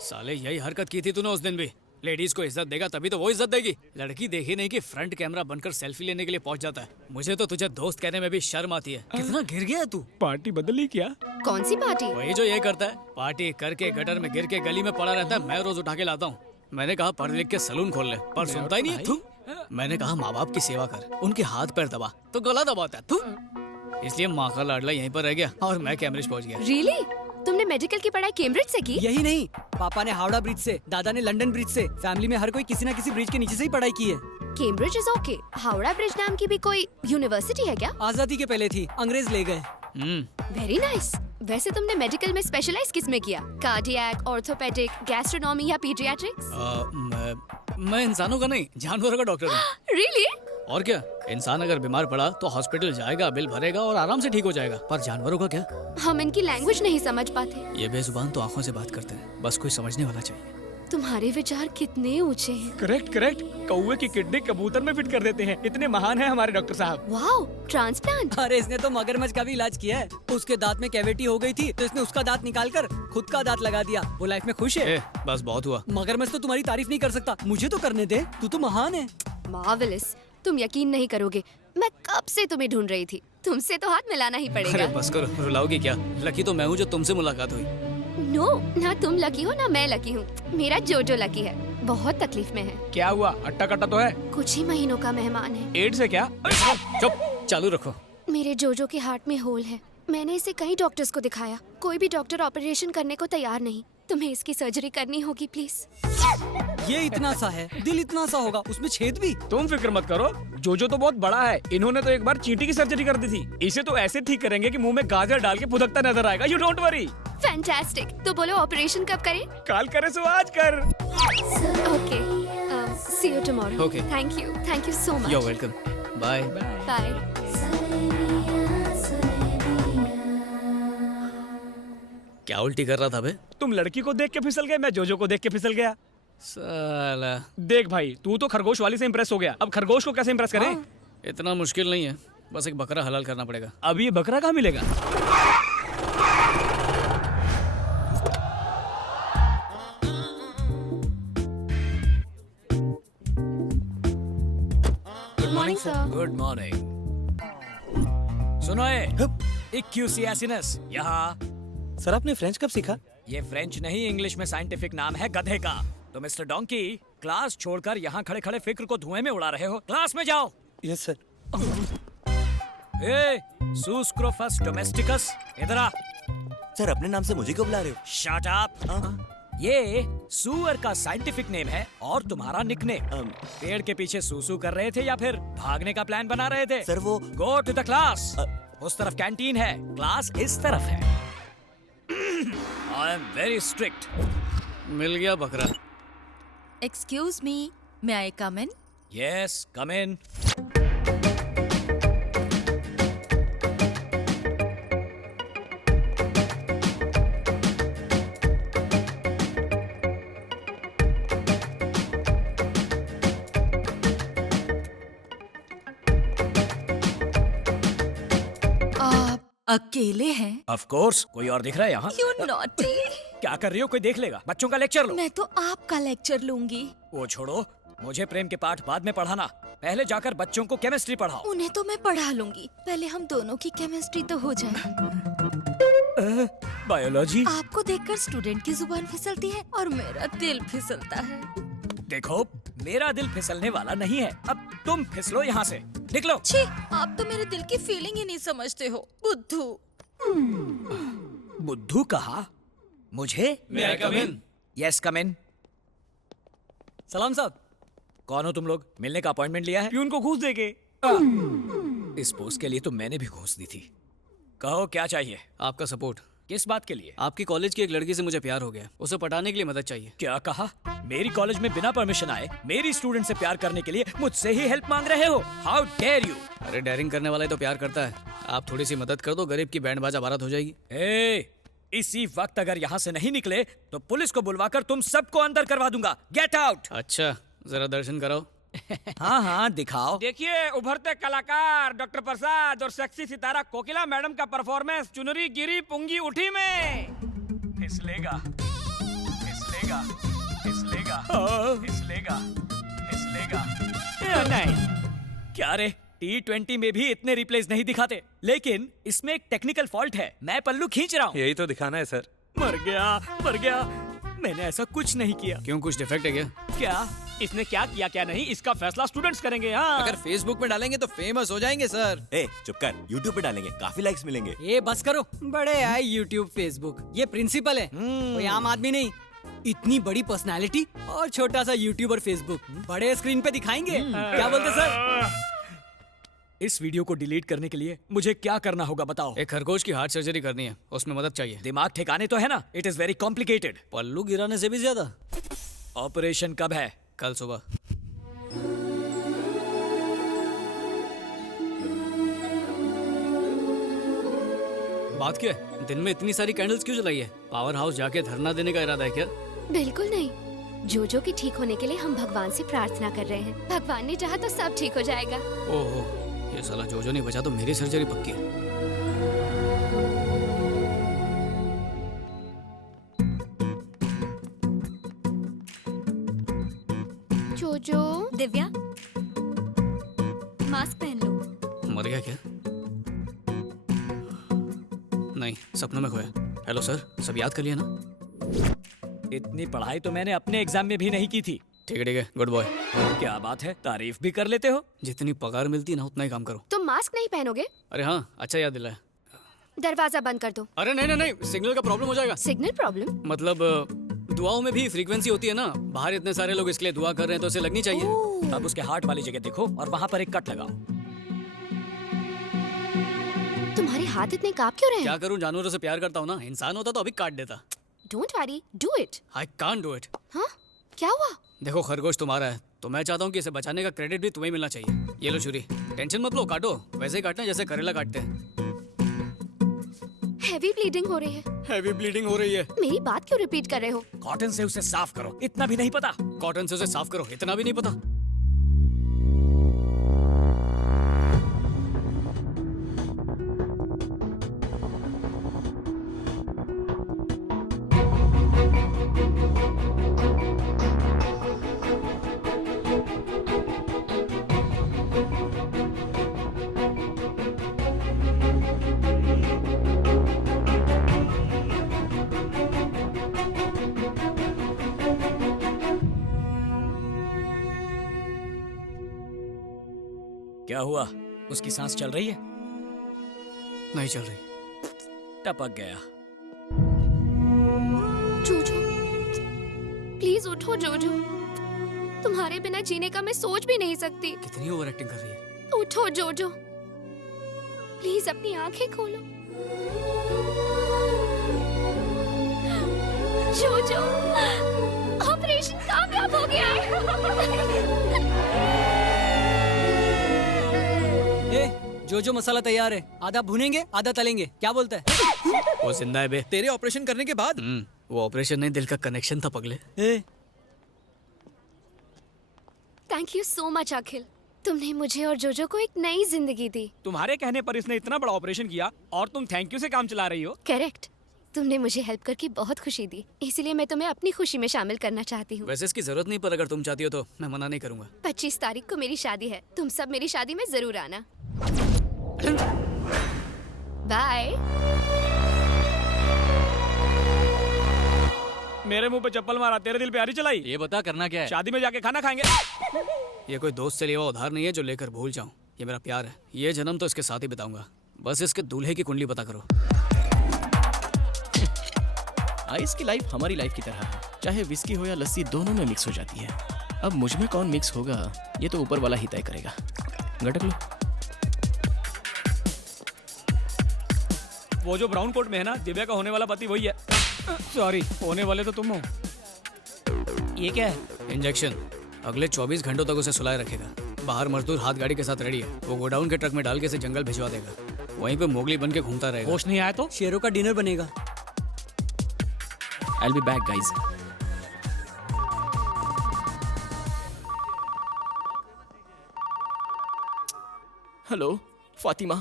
साले यही हरकत की थी तूने उस दिन भी। लेडीज को इज्जत देगा तभी तो वो इज्जत देगी। लड़की देखी नहीं कि फ्रंट कैमरा बनकर सेल्फी लेने के लिए पहुंच जाता है। मुझे तो तुझे दोस्त कहने में भी शर्म आती है। कितना गिर गया तू। पार्टी बदल ही क्या? कौन सी पार्टी? वही जो ये करता है, पार्टी करके गटर में गिर के गली में पड़ा रहता है। मैं रोज उठा के लाता हूँ। मैंने कहा पढ़ लिख के सलून खोल ले, पर सुनता ही नहीं है। तू मैंने कहा माँ बाप की सेवा कर, उनके हाथ पैर दबा, तो गला दबाता है तू। इसलिए माँ का लाडला यहीं पर रह गया और मैं कैम्ब्रिज पहुँच गया। रियली? तुमने मेडिकल की पढ़ाई कैम्ब्रिज से की? यही नहीं, पापा ने हावड़ा ब्रिज से, दादा ने लंदन ब्रिज से। फैमिली में हर कोई किसी न किसी ब्रिज के नीचे से ही पढ़ाई की है। Cambridge is okay. Howrah bridge नाम की भी कोई यूनिवर्सिटी है क्या? आजादी के पहले थी, अंग्रेज ले गए। Very nice. वैसे तुमने मेडिकल में स्पेशलाइज किस में किया? कार्डियक, ऑर्थोपेडिक, गैस्ट्रोनॉमी या पीडियाट्रिक्स? मैं इंसानों का नहीं, जानवरों का डॉक्टर हूँ। रियली? और क्या, इंसान अगर बीमार पड़ा तो हॉस्पिटल जाएगा, बिल भरेगा और आराम से ठीक हो जाएगा। पर जानवरों का क्या? हम इनकी लैंग्वेज नहीं समझ पाते। ये बेजुबान तो आंखों से बात करते हैं, बस कोई समझने वाला चाहिए। तुम्हारे विचार कितने ऊंचे हैं। Correct correct. कौवे की किडनी कबूतर में फिट कर देते हैं, इतने महान हैं हमारे डॉक्टर साहब। Wow, transplant. अरे इसने तो मगरमच्छ का भी इलाज किया है। उसके दांत में कैविटी हो गई थी तो इसने उसका दांत निकाल कर खुद का दांत लगा दिया। वो लाइफ में खुश है। बस बहुत हुआ। मगरमच्छ तो तुम्हारी तारीफ नहीं कर सकता, मुझे तो करने दे, तू तो महान है। मार्वेलस। तुम यकीन नहीं करोगे, मैं कब से तुम्हें ढूंढ रही थी। तुमसे तो हाथ मिलाना ही अरे पड़ेगा। बस करो, रुलाओगी क्या? लकी तो मैं हूँ जो तुमसे मुलाकात हुई। नो, ना तुम लकी हो ना मैं लकी हूँ। मेरा जोजो लकी है, बहुत तकलीफ में है। क्या हुआ? अट्टा कट्टा तो है? कुछ ही महीनों का मेहमान है। एड्स है क्या? चुप, चालू रखो। मेरे जोजो के हार्ट में होल है। मैंने इसे कई डॉक्टर्स को दिखाया, कोई भी डॉक्टर ऑपरेशन करने को तैयार नहीं। तुम्हें इसकी सर्जरी करनी होगी प्लीज। ये इतना सा है, दिल इतना सा होगा, उसमें छेद भी। तुम फिक्र मत करो, जोजो तो बहुत बड़ा है। इन्होंने तो एक बार चींटी की सर्जरी कर दी थी। इसे तो ऐसे ठीक करेंगे कि मुंह में गाजर डाल के फुदकता नजर आएगा। You don't worry. फैंटास्टिक। तो बोलो ऑपरेशन कब करें? काल करे सो आज कर। Okay, see you tomorrow. Okay. Thank you so much. You are welcome. Bye. Bye. क्या उल्टी कर रहा था बे? तुम लड़की को देख के फिसल गए, मैं जोजो को देख के फिसल गया। साला, देख भाई, तू तो खरगोश वाली से इम्प्रेस हो गया, अब खरगोश को कैसे इम्प्रेस करें? इतना मुश्किल नहीं है, बस एक बकरा हलाल करना पड़ेगा। अब ये बकरा कहाँ मिलेगा? Good morning sir. Good morning. सुनो इक्यूसियासिनस यहाँ। सर आपने फ्रेंच कब सीखा? ये फ्रेंच नहीं, इंग्लिश में साइंटिफिक नाम है गधे का। तो मिस्टर डोंकी, क्लास छोड़कर यहाँ खड़े खड़े फिक्र को धुएं में उड़ा रहे हो। क्लास में जाओ। Yes sir. ए, सुस्क्रोफस डोमेस्टिकस, इधर आ। सर अपने नाम से मुझे क्यों बुला रहे हो? Shut up. ये सुअर का साइंटिफिक नेम है और तुम्हारा निकनेम। पेड़ के पीछे सूसू कर रहे थे या फिर भागने का प्लान बना रहे थे? सर वो गो टू द क्लास। उस तरफ कैंटीन है, क्लास इस तरफ है। I am very strict. मिल गया बकरा। Excuse me, may I come in? Yes, come in. आप अकेले हैं? ऑफ कोर्स, कोई और दिख रहा है यहाँ? You naughty! क्या कर रही हो? कोई देख लेगा। बच्चों का लेक्चर लो। मैं तो आपका लेक्चर लूंगी। वो छोड़ो, मुझे प्रेम के पाठ बाद में पढ़ाना, पहले जाकर बच्चों को केमिस्ट्री पढ़ाओ। उन्हें तो मैं पढ़ा लूंगी, पहले हम दोनों की केमिस्ट्री तो हो जाए। बायोलॉजी। आपको देखकर स्टूडेंट की जुबान फिसलती है और मेरा दिल फिसलता है। देखो, मेरा दिल फिसलने वाला नहीं है। अब तुम फिसलो यहाँ से, निकलो। छी, आप तो मेरे दिल की फीलिंग ही नहीं समझते हो, बुद्धू। बुद्धू कहा? मुझे? May I come in? Yes, come in. सलाम साहब। कौन हो तुम लोग? मिलने का अपॉइंटमेंट लिया है? प्यून को घूस देके। इस पोस्ट के लिए तो मैंने भी घूस दी थी। कहो क्या चाहिए? आपका सपोर्ट। किस बात के लिए? आपकी कॉलेज की एक लड़की से मुझे प्यार हो गया, उसे पटाने के लिए मदद चाहिए। क्या कहा? मेरी कॉलेज में बिना परमिशन आए मेरी स्टूडेंट से प्यार करने के लिए मुझसे ही हेल्प मांग रहे हो? How dare you! अरे डेयरिंग करने वाला ही तो प्यार करता है। आप थोड़ी सी मदद कर दो, गरीब की बैंड बाजा बारात हो जाएगी। इसी वक्त अगर यहाँ से नहीं निकले तो पुलिस को बुलवाकर तुम सबको अंदर करवा दूंगा। Get out! अच्छा, जरा दर्शन कराओ। हाँ हाँ, दिखाओ। देखिए, उभरते कलाकार डॉक्टर प्रसाद और सेक्सी सितारा कोकिला मैडम का परफॉर्मेंस चुनरी गिरी पुंगी उठी में। फिसलेगा, फिसलेगा। नहीं, क्या रे T20 में भी इतने रिप्लेस नहीं दिखाते, लेकिन इसमें एक टेक्निकल फॉल्ट है। मैं पल्लू खींच रहा हूँ। यही तो दिखाना है सर। मर गया। मैंने ऐसा कुछ नहीं किया। क्यों, कुछ डिफेक्ट है क्या? क्या? इसने क्या किया क्या नहीं, इसका फैसला स्टूडेंट्स करेंगे। हाँ, अगर फेसबुक में डालेंगे तो फेमस हो जाएंगे सर। ए चुप कर, YouTube पे डालेंगे, काफी लाइक्स मिलेंगे। ये बस करो, बड़े आए यूट्यूब फेसबुक, ये प्रिंसिपल है, कोई आम आदमी नहीं। इतनी बड़ी पर्सनालिटी और छोटा सा यूट्यूब और फेसबुक, बड़े स्क्रीन पे दिखाएंगे। क्या बोलते सर? इस वीडियो को डिलीट करने के लिए मुझे क्या करना होगा बताओ? एक खरगोश की हार्ट सर्जरी करनी है, उसमें मदद चाहिए। दिमाग ठिकाने तो है ना? It is very complicated. पल्लू गिराने से भी ज्यादा। ऑपरेशन कब है? कल सुबह। बात क्या है, दिन में इतनी सारी कैंडल्स क्यों जलाई है? पावर हाउस जाके धरना देने का इरादा है क्या? बिल्कुल नहीं। जोजो के ठीक होने के लिए हम भगवान से प्रार्थना कर रहे हैं। भगवान ने चाहा तो सब ठीक हो जाएगा। ओहो, ये साला जोजो नहीं बचा तो मेरी सर्जरी पक्की है। जोजो, दिव्या, मास्क पहन लो। मर गया क्या? नहीं, सपनों में खोया। हेलो सर, सब याद कर लिया ना? इतनी पढ़ाई तो मैंने अपने एग्जाम में भी नहीं की थी। ठीक है, गुड बॉय। क्या बात है, तारीफ भी कर लेते हो। जितनी पगार मिलती है ना उतना ही काम करो। तुम मास्क नहीं पहनोगे? अरे हाँ, अच्छा याद दिलाया। दरवाजा बंद कर दो। अरे नहीं नहीं नहीं, सिग्नल का प्रॉब्लम हो जाएगा। Signal problem? मतलब दुआओं में भी फ्रीक्वेंसी होती है ना। बाहर इतने सारे लोग इसके लिए दुआ कर रहे हैं तो उसे लगनी चाहिए। अब उसके हार्ट वाली जगह देखो और वहाँ पर एक कट लगाओ। तुम्हारे हाथ इतने कांप क्यों रहे हैं? क्या करूं, जानवरों से प्यार करता हूं ना। इंसान होता तो अभी काट देता। Don't worry, do it. I can't do it. हाँ? क्या हुआ? देखो, खरगोश तुम्हारा है तो मैं चाहता हूँ कि इसे बचाने का क्रेडिट भी तुम्हें मिलना चाहिए। ये लो छुरी, टेंशन मत लो, काटो। वैसे ही काटना है जैसे करेला काटते हैं। हैवी ब्लीडिंग हो रही है। हैवी ब्लीडिंग हो रही है? मेरी बात क्यों रिपीट कर रहे हो? कॉटन से उसे साफ करो, इतना भी नहीं पता? कॉटन से उसे साफ करो, इतना भी नहीं पता? क्या हुआ? उसकी सांस चल रही है? नहीं चल रही। टपक गया। जोजो, प्लीज उठो जोजो। तुम्हारे बिना जीने का मैं सोच भी नहीं सकती। कितनी ओवर एक्टिंग कर रही है। उठो जोजो, प्लीज अपनी आंखें खोलो। जोजो, ऑपरेशन कामयाब हो गया है। जो मसाला तैयार है, आधा भुनेंगे आधा तलेंगे, क्या बोलता है? वो जिंदा है बे। तेरे ऑपरेशन करने के बाद? वो ऑपरेशन नहीं, दिल का कनेक्शन था पगले। थैंक यू सो मच अखिल, तुमने मुझे और जोजो को एक नई जिंदगी दी। तुम्हारे कहने पर इसने इतना बड़ा ऑपरेशन किया और तुम थैंक यू से काम चला रही हो। करेक्ट, तुमने मुझे हेल्प करके बहुत खुशी दी, इसलिए मैं तुम्हें अपनी खुशी में शामिल करना चाहती हूँ। वैसे इसकी जरूरत नहीं, पर अगर तुम चाहती हो तो मैं मना नहीं करूंगा। 25 तारीख को मेरी शादी है, तुम सब मेरी शादी में जरूर आना। बाय। मेरे मुंह पे चप्पल मारा, तेरे दिल पे आरी चलाई। ये बता करना क्या है? शादी में जाके खाना खाएंगे। ये कोई दोस्त से लिया हुआ उधार नहीं है जो लेकर भूल जाऊं। ये मेरा प्यार है, ये जन्म तो इसके साथ ही बिताऊंगा। बस इसके दूल्हे की कुंडली पता करो। आइस की लाइफ हमारी लाइफ की तरह है, चाहे विस्की हो या लस्सी दोनों में मिक्स हो जाती है। अब मुझ में कौन मिक्स होगा ये तो ऊपर वाला ही तय करेगा। गटक लो। वो जो ब्राउन कोट में है ना, दिव्या का होने वाला पति वही है। सॉरी, होने वाले तो तुम हो। ये क्या है? इंजेक्शन अगले 24 घंटों तक उसे सुलाए रखेगा। बाहर मजदूर हाथ गाड़ी के साथ रेडी है, वो गोडाउन के ट्रक में डाल के इसे जंगल भिजवा देगा। वहीं पे मोगली बन के घूमता रहेगा। होश नहीं आया तो शेरों का डिनर बनेगा। I'll be back, guys. Hello Fatima,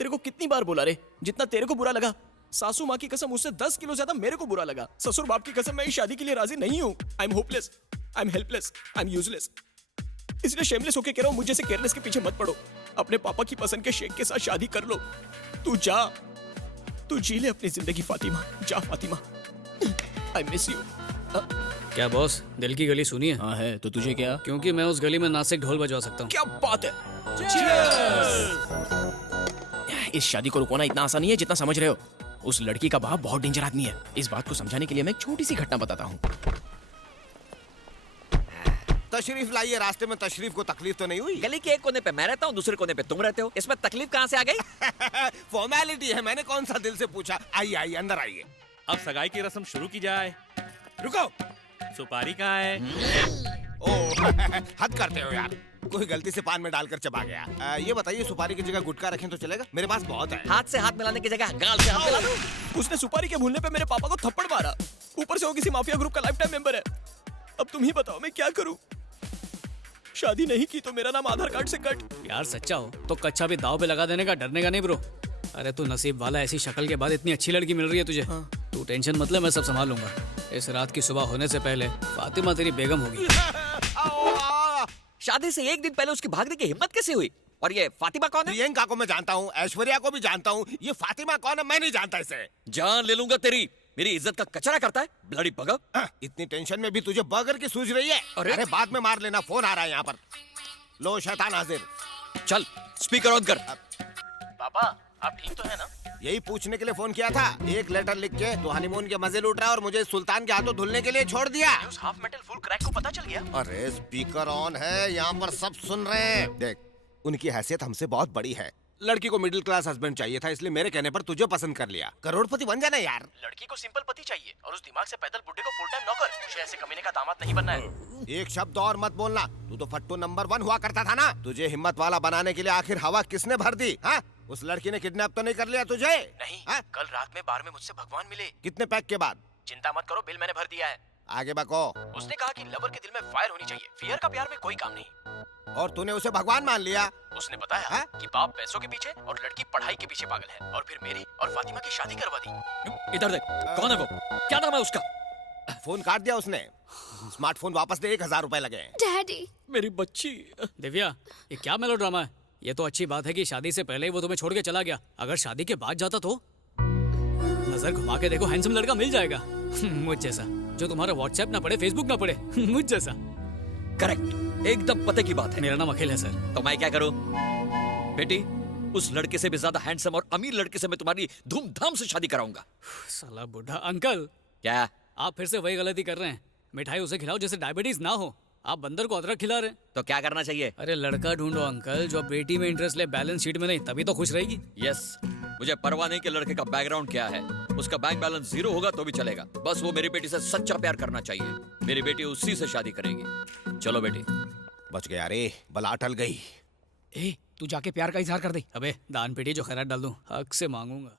तेरे को कितनी बार बोला रे, जितना तेरे को बुरा लगा सासू माँ की कसम उससे 10 किलो ज्यादा मेरे को बुरा लगा। ससुर बाप की कसम मैं इस शादी के लिए राजी नहीं हूँ। I am hopeless, I am helpless, I am useless. इसलिए शेमलेस होके कह रहा हूँ, मुझे से केयरलेस के पीछे मत पड़ो। अपने पापा की पसंद के शेख के साथ शादी कर लो। तू जा, तू जी ले अपनी जिंदगी फातिमा। जा फातिमा, आई मिस यू। क्या बॉस, दिल की गली सुनी है? हाँ है, तो तुझे क्या? क्योंकि मैं उस गली में नासिक ढोल बजवा सकता हूँ। क्या बात है। इस शादी को रुकवाना इतना आसान नहीं है जितना समझ रहे हो। उस लड़की का बाप बहुत डेंजर आदमी है। इस बात को समझाने के लिए मैं एक छोटी सी घटना बताता हूँ। तशरीफ लाइए। रास्ते में तशरीफ को तकलीफ तो नहीं हुई? गली के एक कोने पे मैं रहता हूँ, दूसरे कोने पे तुम रहते हो, इसमें तकलीफ कहाँ से आ गई? फॉर्मेलिटी है, मैंने कौन सा दिल से पूछा। आइए आइए अंदर आइए। अब सगाई की रस्म शुरू की जाए। रुको, सुपारी कहाँ है? ओ हद करते हो यार, कोई गलती से पान में डालकर चबा गया। ये बताइए, सुपारी की जगह गुटखा रखें तो चलेगा? मेरे पास बहुत है। हाथ से हाथ मिलाने की जगह गाल से हाथ मिला दो। उसने सुपारी के भूलने पे मेरे पापा को थप्पड़ मारा। ऊपर से वो किसी माफिया ग्रुप का लाइफ टाइम मेंबर है। अब तुम ही बताओ मैं क्या करूं? शादी नहीं की तो मेरा नाम आधार कार्ड से कट। यार सच्चा हो तो कच्चा भी दाव पे लगा देने का डरने का नहीं ब्रो। अरे तू नसीब वाला, ऐसी शक्ल के बाद इतनी अच्छी लड़की मिल रही है तुझे। तू टेंशन मत ले, मैं सब संभाल लूंगा। इस रात की सुबह होने से पहले फातिमा तेरी बेगम होगी। शादी से एक दिन पहले उसकी भागने की हिम्मत कैसे हुई? और ये फातिमा कौन है? प्रियंका को मैं जानता हूँ, ऐश्वर्या को भी जानता हूँ, ये फातिमा कौन है मैं नहीं जानता इसे। जान ले लूंगा तेरी। मेरी इज्जत का कचरा करता है, ब्लडी बगर। इतनी टेंशन में भी तुझे बर्गर की सूझ रही है? अरे बाद में मार लेना, फोन आ रहा है यहाँ पर। लो शैतान हाजिर। चल स्पीकर ऑन कर। पापा आप ठीक तो है ना? यही पूछने के लिए फोन किया था। एक लेटर लिख के तो हनीमून के मजे लूट रहा है और मुझे सुल्तान के हाथों धुलने के लिए छोड़ दिया। उस हाफ मेटल फुल क्रैक को पता चल गया? अरे स्पीकर ऑन है, यहाँ पर सब सुन रहे हैं। देख, उनकी हैसियत हमसे बहुत बड़ी है। लड़की को मिडिल क्लास हस्बैंड चाहिए था, इसलिए मेरे कहने पर तुझे पसंद कर लिया। करोड़पति बन जाना यार। लड़की को सिंपल पति चाहिए और उस दिमाग से पैदल बुड्ढे को फुल टाइम नौकर। मुझे ऐसे कमीने का दामाद नहीं बनना है। एक शब्द और मत बोलना। तू तो फट्टू नंबर 1 हुआ करता था ना। तुझे हिम्मत वाला बनाने के लिए आखिर हवा किसने भर दी? हाँ? उस लड़की ने किडनैप तो नहीं कर लिया तुझे? नहीं, हाँ? कल रात में बार में मुझसे भगवान मिले। कितने पैक के बाद? चिंता मत करो, बिल मैंने भर दिया है। आगे बको। उसने कहा कि लवर के दिल में फायर होनी चाहिए, फियर का प्यार में कोई काम नहीं। और तूने उसे भगवान मान लिया? उसने बताया हाँ? कि बाप पैसों के पीछे और लड़की पढ़ाई के पीछे पागल है, और फिर मेरी और फातिमा की शादी करवा दी। इधर देख, कौन है वो? क्या नाम है उसका? फोन काट दिया उसने। स्मार्टफोन वापस दे, 1000 रुपए लगे। डैडी, मेरी बच्ची। दिव्या, ये क्या मेलोड्रामा है? ये तो अच्छी बात है कि शादी से पहले ही वो तुम्हें छोड़ के चला गया। अगर शादी के बाद जाता तो नजर घुमा के देखो, हैंडसम लड़का मिल जाएगा। मुझ जैसा, जो तुम्हारा व्हाट्सएप ना पढ़े, फेसबुक ना पढ़े। मुझ जैसा। करेक्ट, एकदम पते की बात है। मेरा नाम अखिल है सर। तो मैं क्या करूं? बेटी, उस लड़के से भी ज्यादा हैंडसम और अमीर लड़के से मैं तुम्हारी धूमधाम से शादी कराऊंगा। साला बुढ़ा अंकल। क्या? आप फिर से वही गलती कर रहे हैं। मिठाई उसे खिलाओ जैसे डायबिटीज ना हो। आप बंदर को अदरक खिला रहे हैं। तो क्या करना चाहिए? अरे लड़का ढूंढो अंकल, जो बेटी में इंटरेस्ट ले, बैलेंस शीट में नहीं, तभी तो खुश रहेगी। यस, मुझे परवाह नहीं कि लड़के का बैकग्राउंड क्या है। उसका बैंक बैलेंस 0 होगा तो भी चलेगा। बस वो मेरी बेटी से सच्चा प्यार करना चाहिए। मेरी बेटी उसी से शादी करेगी। चलो बेटी। बच गया रे, बला अटल गई। ए, तू जाके प्यार का इजहार कर दे। अबे दान पेटी जो खैरात डाल दूं, हक से मांगूंगा।